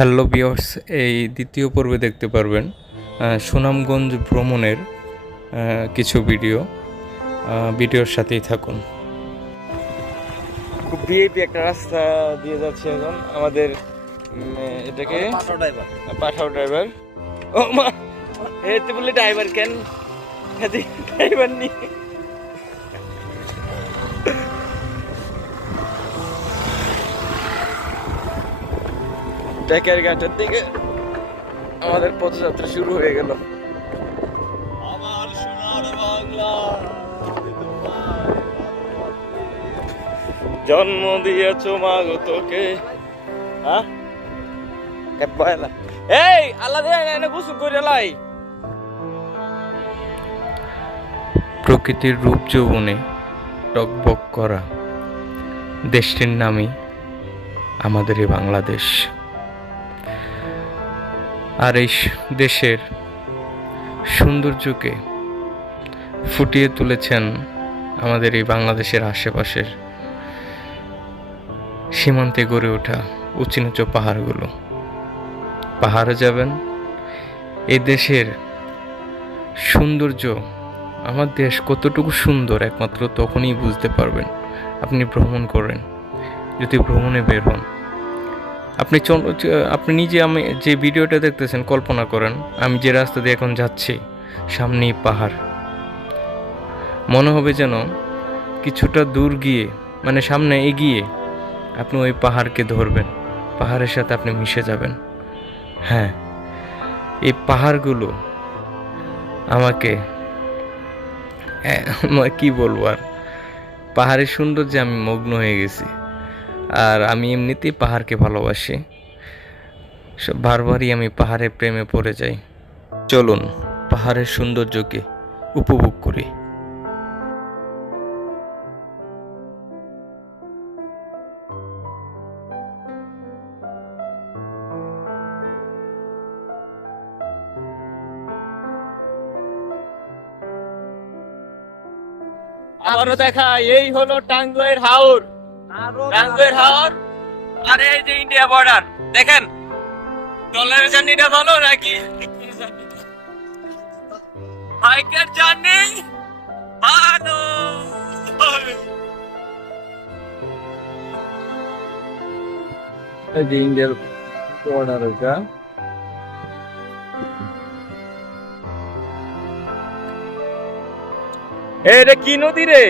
Hello viewers, এই দ্বিতীয় পর্বে দেখতে পারবেন সুনামগঞ্জ ভ্রমণের কিছু ভিডিওর সাথেই থাকুন। খুব ভিআইপি একটা রাস্তা দিয়ে যাচ্ছে এখন আমাদের এটাকে পাঠাও ড্রাইভার। ও মা, এতে বললে ড্রাইভার কেন ড্রাইভার নি ট্যাকের ঘাটের দিকে আমাদের পথযাত্রা শুরু হয়ে গেল। আমার সোনার বাংলা জন্ম দিয়েছ মাগো তোকে। এই আল্লাহ এনে গোসল করে লাই। প্রকৃতির রূপ যৌবনে টকবক করা দেশটির নামই আমাদের এই বাংলাদেশ। আর এই দেশের সৌন্দর্যকে ফুটিয়ে তুলেছেন আমাদের এই বাংলাদেশের আশেপাশের সীমান্তে গড়ে ওঠা উঁচু নিচু পাহাড়গুলো। পাহাড়ে যাবেন, এই দেশের সৌন্দর্য, আমার দেশ কতটুকু সুন্দর একমাত্র তখনই বুঝতে পারবেন আপনি ভ্রমণ করেন, যদি ভ্রমণে বের হন। আপনি নিজে, আমি যে ভিডিওটা দেখতেছেন, কল্পনা করেন আমি যে রাস্তা দিয়ে এখন যাচ্ছি, সামনেই পাহাড়। মনে হবে যেন কিছুটা দূর গিয়ে, মানে সামনে এগিয়ে আপনি ওই পাহাড়কে ধরবেন, পাহাড়ের সাথে আপনি মিশে যাবেন। হ্যাঁ, এই পাহাড়গুলো আমাকে কি বলবো, আর পাহাড়ের সৌন্দর্যে আমি মগ্ন হয়ে গেছি। আর আমি এমনিতেই পাহাড়কে ভালোবাসি, বারবারই আমি পাহাড়ের প্রেমে পড়ে যাই। চলুন পাহাড়ের সৌন্দর্যকে উপভোগ করি। আবারও দেখা, এই হলো টাঙ্গুয়ের হাওর। টাঙ্গুয়ের হাওর আর এই যে ইন্ডিয়া বর্ডার দেখেন। ডলারের জার্নিটা ভালো নাকি বাইকের জার্নি ভালো? এই যে ইন্ডিয়ার বর্ডার, ওটা এটা কি নদী রে?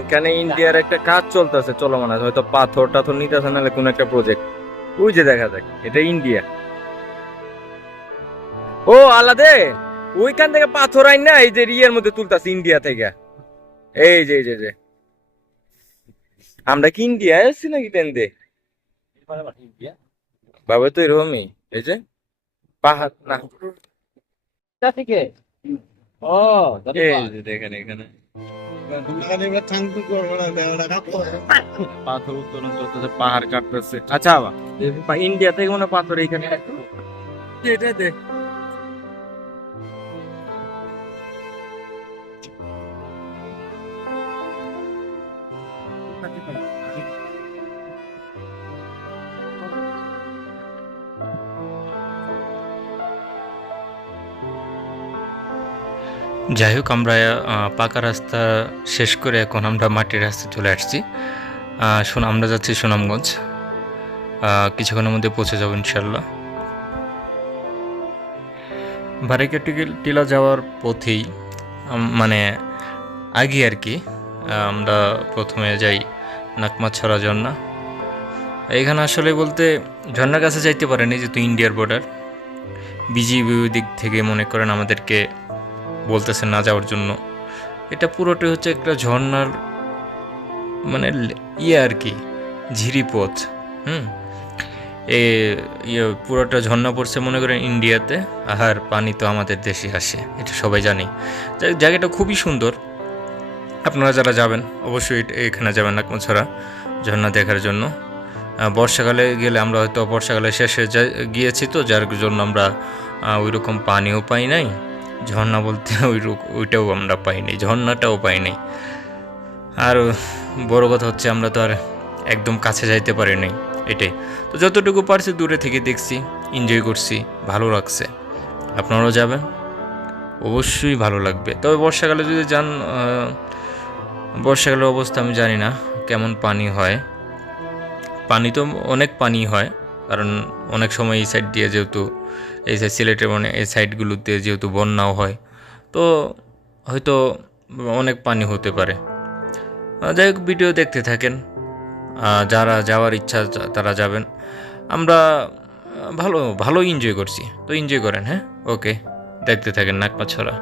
এখানে ইন্ডিয়ার একটা কাজ চলতেছে, চলমান আছে, হয়তো পাথর টাথর নিতেছে, নাহলে কোন একটা প্রজেক্ট। ওই যে দেখা যাক, এটা ইন্ডিয়া। ও আলাদা, ওইখান থেকে পাথর আইন না, এই যে রিয়ার মধ্যে তুলতেছে ইন্ডিয়া থেকে। এই যে এই যে আমরা কি ইন্ডিয়া আসছি নাকি তেন দে বাবা? তো এরকমই, এই যে পাহাড় না থেকে। ও দেখেন এখানে পাথর উত্তোলন চলতেছে, পাহাড় কাটতেছে। আচ্ছা, ইন্ডিয়া থেকে মনে পাথর এইখানে দেখ। যাই হোক, আমরা পাকা রাস্তা শেষ করে এখন আমরা মাটির রাস্তায় চলে আসছি। আমরা যাচ্ছি সুনামগঞ্জ, কিছুক্ষণের মধ্যে পৌঁছে যাবো ইনশাল্লাহ। বারিকাটি টিলা যাওয়ার পথেই, মানে আগে আর কি, আমরা প্রথমে যাই নাকমাছড়া ঝর্ণা। এখানে আসলে বলতে ঝর্ণার কাছে যাইতে পারেনি, যেহেতু ইন্ডিয়ার বর্ডার। বিজিবি দিক থেকে মনে করেন আমাদেরকে বলতেছে না যাওয়ার জন্য। এটা পুরোটাই হচ্ছে একটা ঝর্ণার মানে আর কি, ঝিরিপথ। পুরোটা ঝর্ণা পড়ছে মনে করেন ইন্ডিয়াতে, আর পানি তো আমাদের দেশে আসে, এটা সবাই জানি। জায়গাটা খুবই সুন্দর, আপনারা যারা যাবেন অবশ্যই এখানে যাবেন নাকমাছড়া ঝর্ণা দেখার জন্য। বর্ষাকালে গেলে, আমরা হয়তো বর্ষাকালে শেষে গিয়েছি, তো যার জন্য আমরা ওই রকম পানিও পাই নাই, ঝর্ণা বলতে ওইটাও আমরা পাইনি, ঝর্ণাটাও পাইনি। আর বড় কথা হচ্ছে আমরা তো আর একদম কাছে যাইতে পারি নাই, এটাই। তো যতটুকু পারছি দূরে থেকে দেখছি, এনজয় করছি, ভালো লাগছে। আপনারাও যাবেন, অবশ্যই ভালো লাগবে। তবে বর্ষাকালে যদি যান, বর্ষাকালের অবস্থা আমি জানি না কেমন পানি হয়। পানি তো অনেক পানি হয়, কারণ অনেক সময় এই সাইড দিয়ে যেহেতু এই সাইড সিলেটের মানে এই সাইডগুলোতে যেহেতু বন্যাও হয়, তো হয়তো অনেক পানি হতে পারে। যাই হোক, ভিডিও দেখতে থাকেন, যারা যাওয়ার ইচ্ছা তারা যাবেন। আমরা ভালো ভালো এনজয় করছি, তো এনজয় করেন। হ্যাঁ, ওকে, দেখতে থাকেন নাগপাছড়া।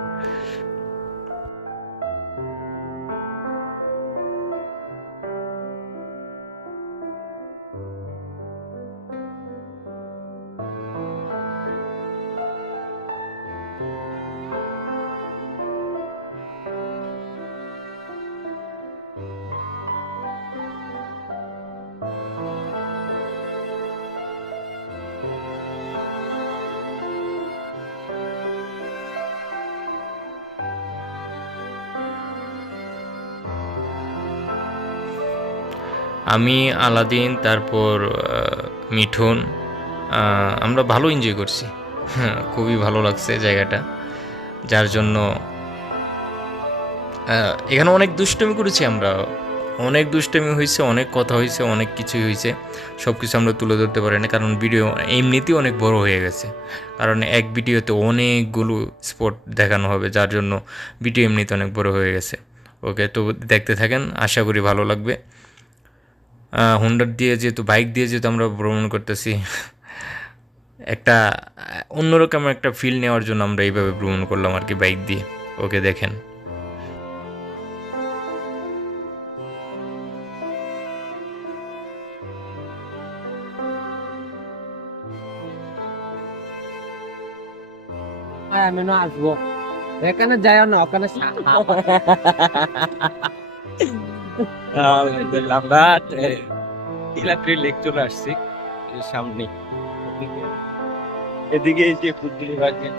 আমি, আলাদিন, তারপর মিঠুন, আমরা ভালো এনজয় করছি। হ্যাঁ, খুবই ভালো লাগছে জায়গাটা, যার জন্য এখানে অনেক দুষ্টুমি করেছি আমরা। অনেক দুষ্টুমি হয়েছে, অনেক কথা হয়েছে, অনেক কিছুই হয়েছে। সব কিছু আমরা তুলে ধরতে পারি না, কারণ ভিডিও এমনিতেই অনেক বড় হয়ে গেছে। কারণ এক ভিডিওতে অনেকগুলো স্পট দেখানো হবে, যার জন্য ভিডিও এমনিতে অনেক বড় হয়ে গেছে। ওকে, তো দেখতে থাকেন, আশা করি ভালো লাগবে। হুন্ডার দিয়ে যেহেতু, বাইক দিয়ে যেহেতু আমরা ভ্রমণ করতেছি, একটা অন্যরকম একটা ফিল নেওয়ার জন্য আমরা এইভাবে ভ্রমণ করলাম আর কি, বাইক দিয়ে। ওকে, দেখেন। আমি না আসবো, এখানে যাই না, ওখানে আমরা ইলাট্রি লেক চলে আসছি সামনে। এদিকে এই যে ফুটবল বাজে,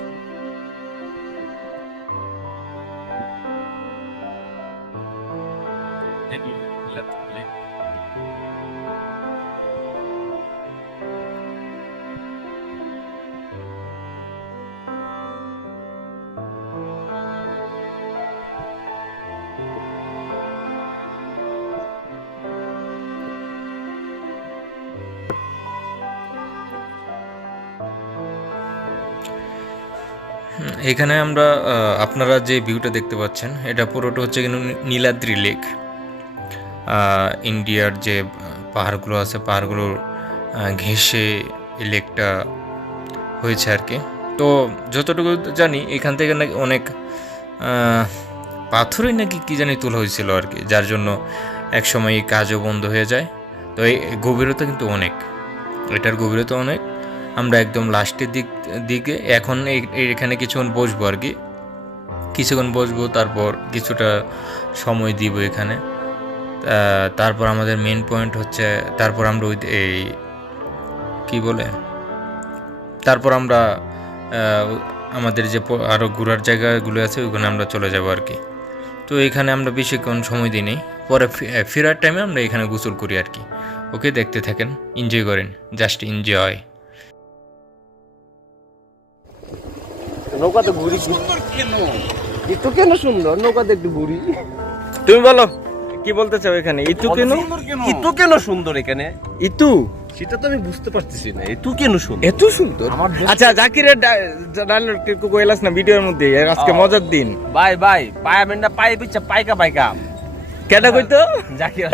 এখানে আমরা আপনারা যে ভিউটা দেখতে পাচ্ছেন, এটা পুরোটা হচ্ছে কিন্তু নীলাদ্রি লেক। ইন্ডিয়ার যে পাহাড়গুলো আছে, পাহাড়গুলোর ঘেঁষে এই লেকটা হয়েছে আর কি। তো যতটুকু জানি, এখান থেকে নাকি অনেক পাথরই নাকি কী জানি তোলা হয়েছিল আর কি, যার জন্য একসময় এই কাজও বন্ধ হয়ে যায়। তো এই গভীরতা কিন্তু অনেক, এটার গভীরতা অনেক। আমরা একদম লাস্টের দিকে এখন এখানে কিছুক্ষণ বসবো আর কি, কিছুক্ষণ বসবো, তারপর কিছুটা সময় দিব এখানে। তারপর আমাদের মেন পয়েন্ট হচ্ছে, তারপর আমরা ওই এই কী বলে, তারপর আমরা আমাদের যে আরও ঘোরার জায়গাগুলো আছে ওইখানে আমরা চলে যাব আর কি। তো এখানে আমরা বেশিক্ষণ সময় দিই, পরে ফেরার টাইমে আমরা এখানে গোসল করি আর কি। ওকে, দেখতে থাকেন, এনজয় করেন, জাস্ট এনজয়। নৌকাতে ঘুরি, একটু কেন সুন্দর নৌকাতে একটু ঘুরি। তুমি বলো কি বলতে চাও এখানে? ইতু কেন, ইতু কেন সুন্দর এখানে? ইতু সেটা তো আমি বুঝতে পারতেছি না, ইতু কেন সুন্দর? এত সুন্দর। আচ্ছা, জাকিরের ডায়লগ কইলাস না ভিডিওর মধ্যে, আজকে মজার দিন। বাই বাই পায়া মেন্ডা পায়ে পিচ্ছা পাইকা পাইকা কেটা কইতো জাকির,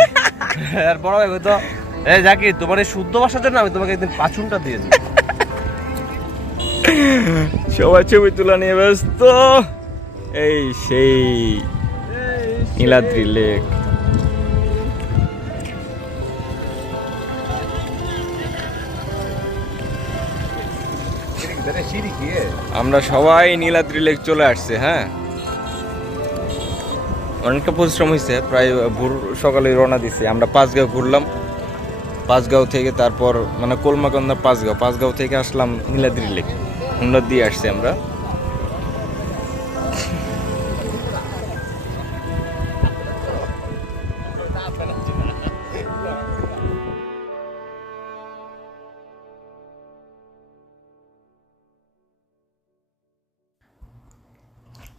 আর বড় ভাই কইতো, এ জাকির, তোমার এই শুদ্ধ ভাষার জন্য আমি তোমাকে একদিন পাঁচুনটা দিয়ে দিই। সবাই ছবি তোলা নিয়ে ব্যস্ত। এই সেই নীলাদ্রি লেক। আমরা সবাই নীলাদ্রি লেক চলে আসছে। হ্যাঁ, অনেকটা পরিশ্রম হয়েছে, প্রায় ভোর সকালে রওনা দিছি আমরা। পাঁচগাঁও ঘুরলাম, পাঁচগাঁও থেকে তারপর মানে কলমাকান্দা পাঁচগাঁও থেকে আসলাম নীলাদ্রি লেক, হুন্ডার দিয়ে আসছি আমরা।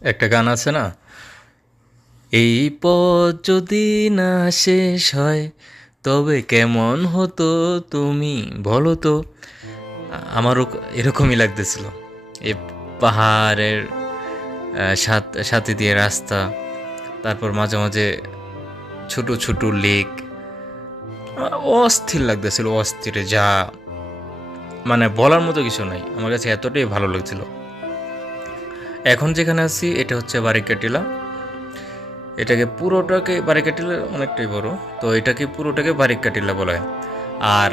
একটা গান আছে না, এই পথ যদি না শেষ হয় তবে কেমন হতো তুমি বলো তো। আমারও এরকমই লাগতেছিল। এই পাহাড়ের সাথে দিয়ে রাস্তা, তারপর মাঝে মাঝে ছোট ছোট লেক, অস্থির লাগতেছিল, অস্থির যা মানে বলার মতো কিছু নাই। আমার কাছে এতটাই ভালো লাগছিল। এখন যেখানে আছি এটা হচ্ছে বারিকাটিলা। এটাকে পুরোটাকে বারিকাটিলা অনেকটাই বড়, তো এটাকে পুরোটাকে বারিকাটিলা বলা হয়। আর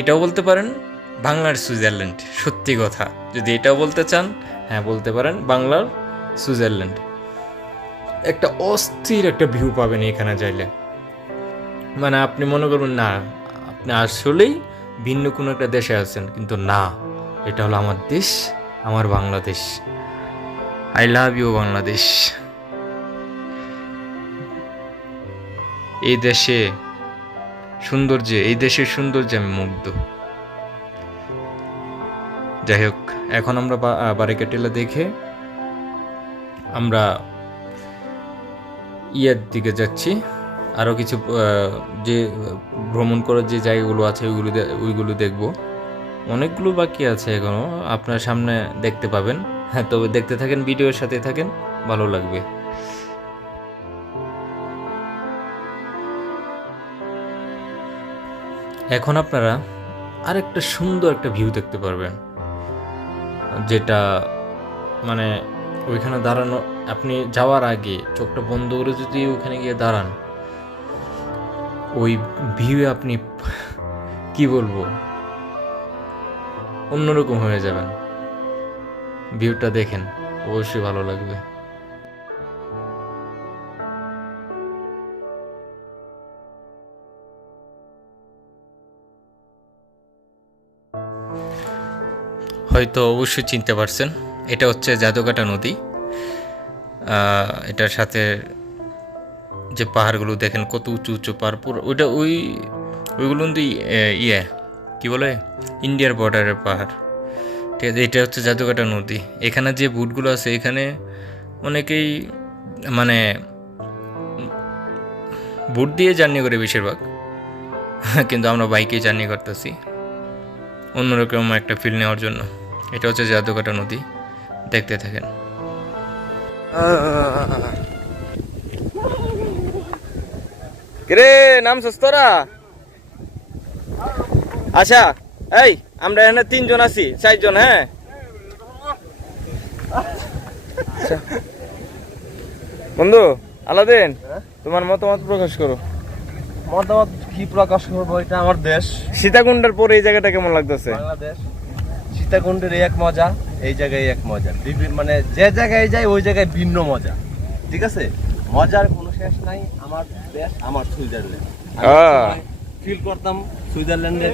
এটাও বলতে পারেন বাংলার সুইজারল্যান্ড। সত্যি কথা, যদি এটাও বলতে চান, হ্যাঁ বলতে পারেন বাংলার সুইজারল্যান্ড। একটা অস্থির একটা ভিউ পাবেন এখানে যাইলে। মানে আপনি মনে করবেন না আপনি আসলেই ভিন্ন কোনো একটা দেশে আছেন, কিন্তু না, এটা হলো আমার দেশ, আমার Bangladesh. I love you Bangladesh. এই দেশের সৌন্দর্যে আমি মুগ্ধ। যাই হোক, এখন আমরা বারিকাটিলা দেখে আমরা ইয়ের দিকে যাচ্ছি। আরও কিছু যে ভ্রমণ করার যে জায়গাগুলো আছে ওইগুলো দেখব। অনেকগুলো বাকি আছে এখনও, আপনার সামনে দেখতে পাবেন। হ্যাঁ, তবে দেখতে থাকেন, ভিডিওর সাথে থাকেন, ভালো লাগবে। এখন আপনারা আরেকটা সুন্দর একটা ভিউ দেখতে পারবেন, যেটা মানে ওইখানে দাঁড়ানো, আপনি যাওয়ার আগে চোখটা বন্ধ করে যদি ওখানে গিয়ে দাঁড়ান, ওই ভিউয়ে আপনি কি বলবো, অন্যরকম হয়ে যাবেন। ভিউটা দেখেন, অবশ্যই ভালো লাগবে। হয়তো অবশ্যই চিনতে পারছেন, এটা হচ্ছে জাদুকাটা নদী। এটার সাথে যে পাহাড়গুলো দেখেন, কত উঁচু উঁচু পাহাড়, পুরো ওইগুলো কিন্তু কি বলে, ইন্ডিয়ার বর্ডারের পাহাড়। ঠিক আছে, এটা হচ্ছে জাদুকাটা নদী। এখানে যে বুটগুলো আছে, এখানে অনেকেই মানে বুট দিয়ে জার্নি করে বেশিরভাগ, কিন্তু আমরা বাইকেই জার্নি করতেছি অন্যরকম একটা ফিল নেওয়ার জন্য। এটা হচ্ছে জাদুকাটা নদী, দেখতে থাকেন। কিরে নাম সস্তরা? আচ্ছা, এই আমরা এখানে 3 জন আছি, 4 জন। হ্যাঁ, বন্ধু আলাদিন, তোমার মতামত প্রকাশ করো। মতামত কি প্রকাশ করবো, এটা আমার দেশ সীতাকুণ্ডের পরে এই জায়গাটা কেমন লাগতেছে? বাংলাদেশ। সীতাকুণ্ডের এক মজা, এই জায়গায় এক মজা। মানে যে জায়গায় যাই ওই জায়গায় ভিন্ন মজা। ঠিক আছে, মজার কোনো শেষ নাই। আমার দেশ, আমার সুইজারল্যান্ড। ফিল করতাম সুইজারল্যান্ডের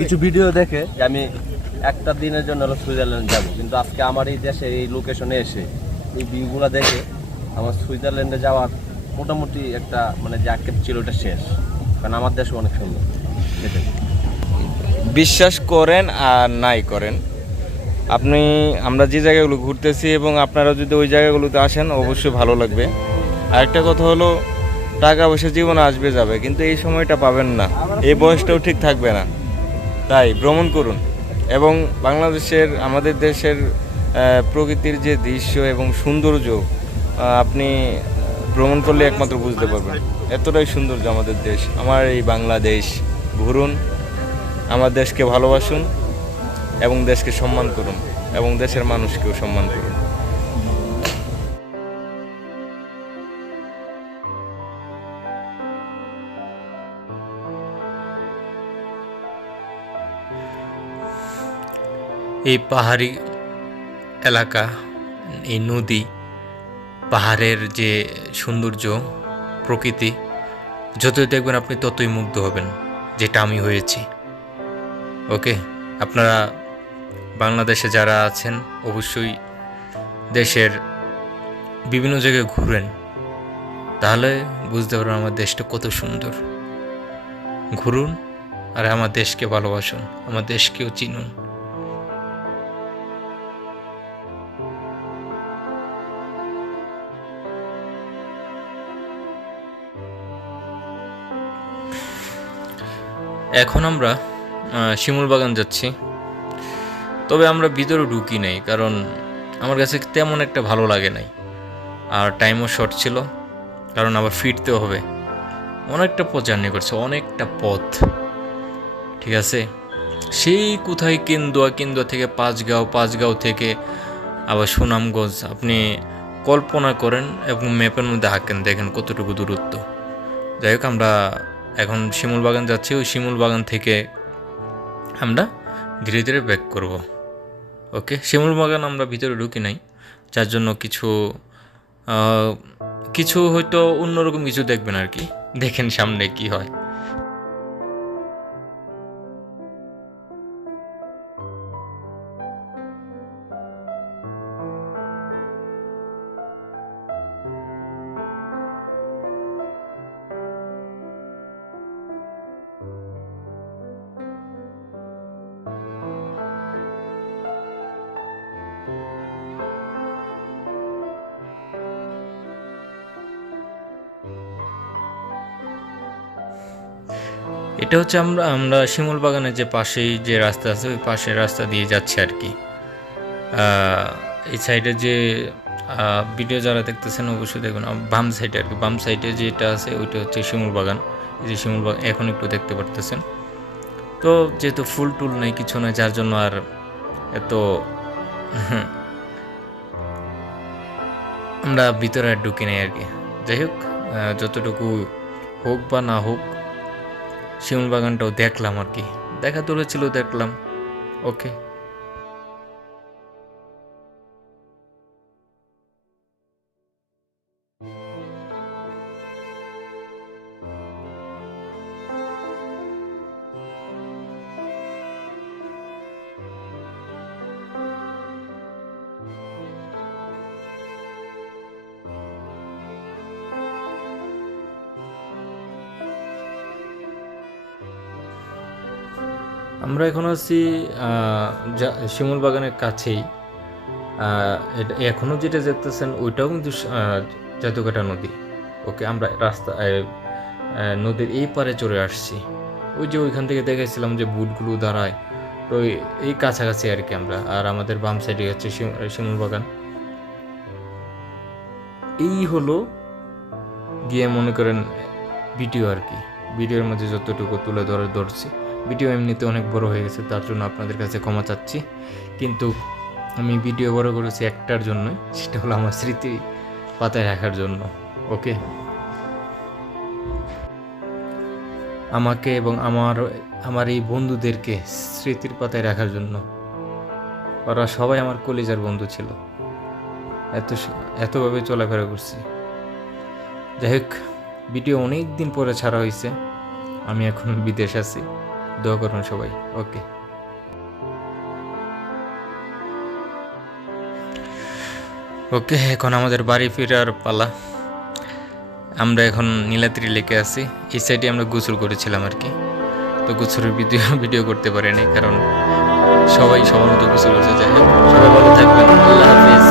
কিছু ভিডিও দেখে যে আমি একটা দিনের জন্য সুইজারল্যান্ড যাব, কিন্তু আজকে আমার এই দেশে এই লোকেশনে এসে এই ভিউগুলো দেখে আমার সুইজারল্যান্ডে যাওয়ার মোটামুটি একটা মানে যে আক্ষেপ ছিল ওটা শেষ। কারণ আমার দেশও অনেক সুন্দর। বিশ্বাস করেন আর নাই করেন, আমরা যে জায়গাগুলো ঘুরতেছি এবং আপনারা যদি ওই জায়গাগুলোতে আসেন অবশ্যই ভালো লাগবে। আরেকটা কথা হলো, টাকা পয়সা জীবনে আসবে যাবে, কিন্তু এই সময়টা পাবেন না, এই বয়সটাও ঠিক থাকবে না। তাই ভ্রমণ করুন এবং আমাদের দেশের প্রকৃতির যে দৃশ্য এবং সৌন্দর্য আপনি ভ্রমণ করলে একমাত্র বুঝতে পারবেন। এতটাই সৌন্দর্য আমাদের দেশ, আমার এই বাংলাদেশ। ঘুরুন, আমার দেশকে ভালোবাসুন এবং দেশকে সম্মান করুন এবং দেশের মানুষকেও সম্মান করুন। এই পাহাড়ি এলাকা, এই নদী, পাহাড়ের যে সৌন্দর্য, প্রকৃতি, যতই দেখবেন আপনি ততই মুগ্ধ হবেন, যেটা আমি হয়েছি। ওকে, আপনারা বাংলাদেশে যারা আছেন অবশ্যই দেশের বিভিন্ন জায়গায় ঘুরেন, তাহলে বুঝতে পারবেন আমার দেশটা কত সুন্দর। ঘুরুন আর আমার দেশকে ভালোবাসুন, আমার দেশকেও চিনুন। এখন আমরা শিমুল বাগান যাচ্ছি, তবে আমরা ভিতরে ঢুকি নাই, কারণ আমার কাছে তেমন একটা ভালো লাগে নাই, আর টাইমও শর্ট ছিল, কারণ আবার ফিরতেও হবে। অনেকটা পথ জার্নি করছে, অনেকটা পথ, ঠিক আছে। সেই কোথায় কেন্দুয়া থেকে পাঁচগাঁও থেকে আবার সুনামগঞ্জ, আপনি কল্পনা করেন এবং ম্যাপের মধ্যে হাঁকেন, দেখেন কতটুকু দূরত্ব। যাই হোক, আমরা এখন শিমুল বাগান যাচ্ছি, ওই শিমুল বাগান থেকে আমরা ধীরে ধীরে ব্যাক করব। ওকে, শিমুল বাগান আমরা ভিতরে ঢুকি নাই, যার জন্য কিছু হয়তো অন্যরকম কিছু দেখবেন আর কি। দেখেন সামনে কি হয়। এটা হচ্ছে আমরা শিমুল বাগানের যে পাশেই যে রাস্তা আছে, ওই পাশের রাস্তা দিয়ে যাচ্ছি আর কি। এই সাইডে যে ভিডিও যারা দেখতেছেন অবশ্যই দেখবেন, বাম সাইডে আর কি, বাম সাইডে যেটা আছে ওইটা হচ্ছে শিমুল বাগান। এই যে শিমুল বাগান এখন একটু দেখতে পারতেছেন। তো যেহেতু ফুল টুল নেই, কিছু নেই, যার জন্য আর এত আমরা ভিতরে আর ঢুকি নাই আর কি। যাই হোক, যতটুকু হোক বা না হোক, শিমুল বাগানটাও দেখলাম আর কি, দেখা দূরে ছিল, দেখলাম। ওকে, আমরা এখন আছি শিমুল বাগানের কাছেই। এটা এখনও যেটা দেখতেছেন ওইটাও কিন্তু জাদুকাটা নদী। ওকে, আমরা নদীর এই পারে চলে আসছি। ওই যে ওইখান থেকে দেখেছিলাম যে বুটগুলো দাঁড়ায়, তো এই কাছাকাছি আর কি আমরা। আর আমাদের বাম সাইডে হচ্ছে শিমুল বাগান। এই হলো গিয়ে মনে করেন ভিডিও আর কি, ভিডিওর মধ্যে যতটুকু তুলে ধরছি। ভিডিও এমনিতে অনেক বড় হয়ে গেছে, তার জন্য আপনাদের কাছে ক্ষমা চাচ্ছি। কিন্তু আমি ভিডিও বড় করেছি একটার জন্য, সেটা হলো আমার স্মৃতি পাতায় রাখার জন্য। ওকে, আমাকে এবং আমার এই বন্ধুদেরকে স্মৃতির পাতায় রাখার জন্য। ওরা সবাই আমার কলিজার বন্ধু ছিল, এতভাবে চলাফেরা করছি। যাই হোক, ভিডিও অনেক দিন পরে ছাড়া হয়েছে, আমি এখন বিদেশ আছি, দোয়া করুন সবাই। ওকে, এখন আমাদের বাড়ি ফেরার পালা। আমরা এখন নীলাদ্রি লেকে আছি, এই সাইডে আমরা গোসল করেছিলাম আর কি। তো গোসলের ভিডিও করতে পারিনি, কারণ সবাই সবার মতো গোসল করতে চায়। সবাই ভালো থাকবেন, আল্লাহ হাফিজ।